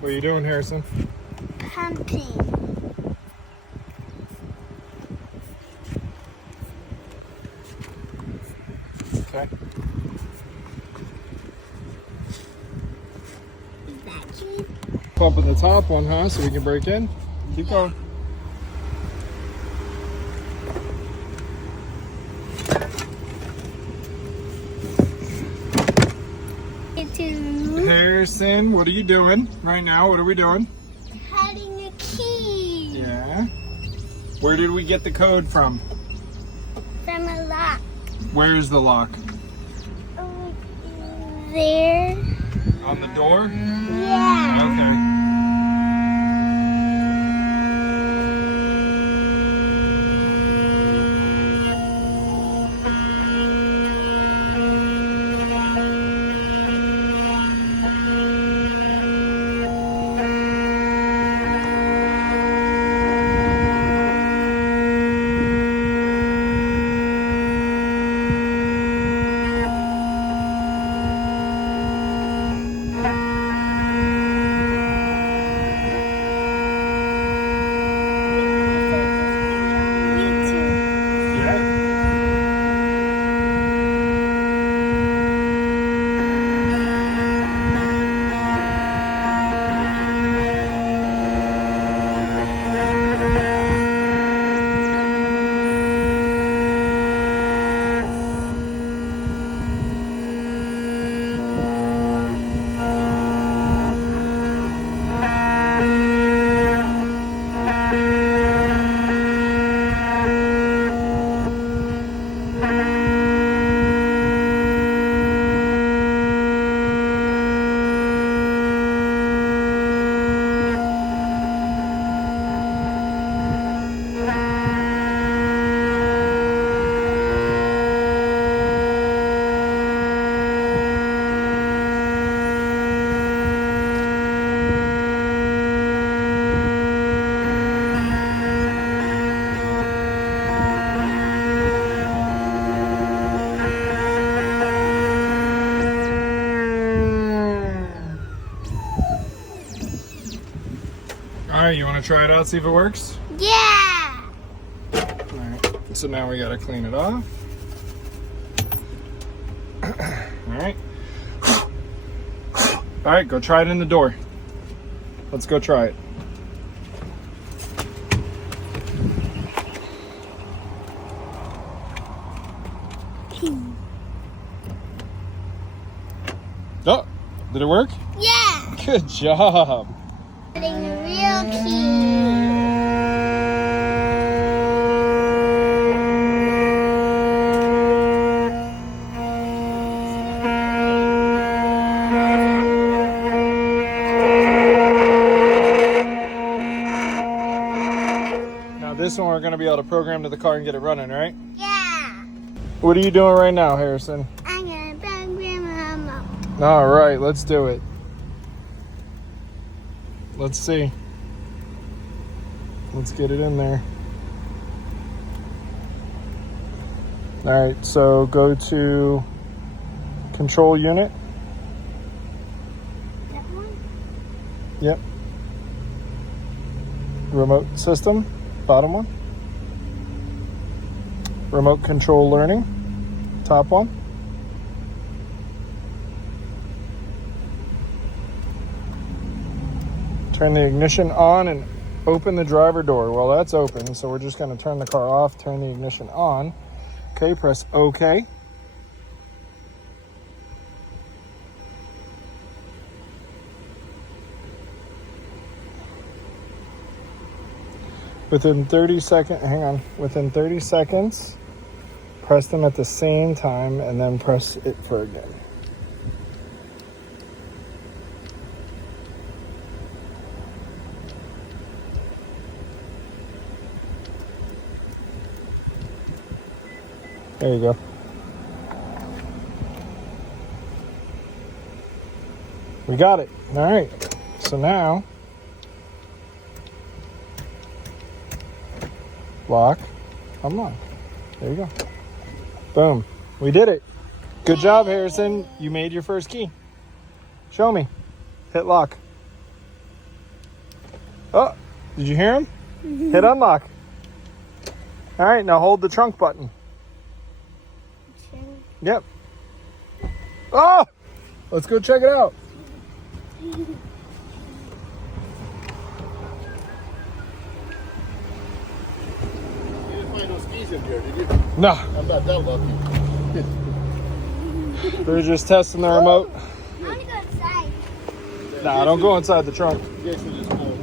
What are you doing, Harrison? Pumping. Okay. Pumping the top one, huh? So we can break in? Keep going. Harrison, what are you doing right now? What are we doing? Hiding the key. Yeah. Where did we get the code from? From a lock. Where's the lock? Over there. On the door? Yeah. Okay. Alright, you want to try it out, see if it works? Yeah. Alright, so now we got to clean it off. Alright. Alright, go try it in the door. Let's go try it. Oh, did it work? Yeah. Good job. Putting the real key. Now this one we're going to be able to program to the car and get it running, right? Yeah. What are you doing right now, Harrison? I'm gonna program Mama. All right, let's do it. Let's see. Let's get it in there. All right, so go to control unit. That one? Yep. Remote system, bottom one. Remote control learning, top one. Turn the ignition on and open the driver door. Well, that's open, so we're just going to turn the car off, turn the ignition on. Okay, press OK. Within 30 seconds, press them at the same time and then press it for again. There you go. We got it. All right. So now, lock, unlock. There you go. Boom. We did it. Good job, Harrison. You made your first key. Show me. Hit lock. Oh, did you hear him? Hit unlock. All right, now hold the trunk button. Yep. Oh, let's go check it out. You didn't find no skis in here, did you? No, I'm not that lucky. they're just testing the remote. I want to go inside. Nah, don't go inside the trunk. Jason just pulled.